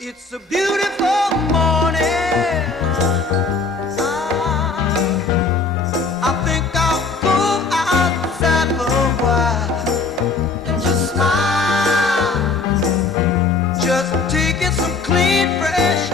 It's a beautiful morning. I think I'll go outside for a while and just smile. Just taking some clean, fresh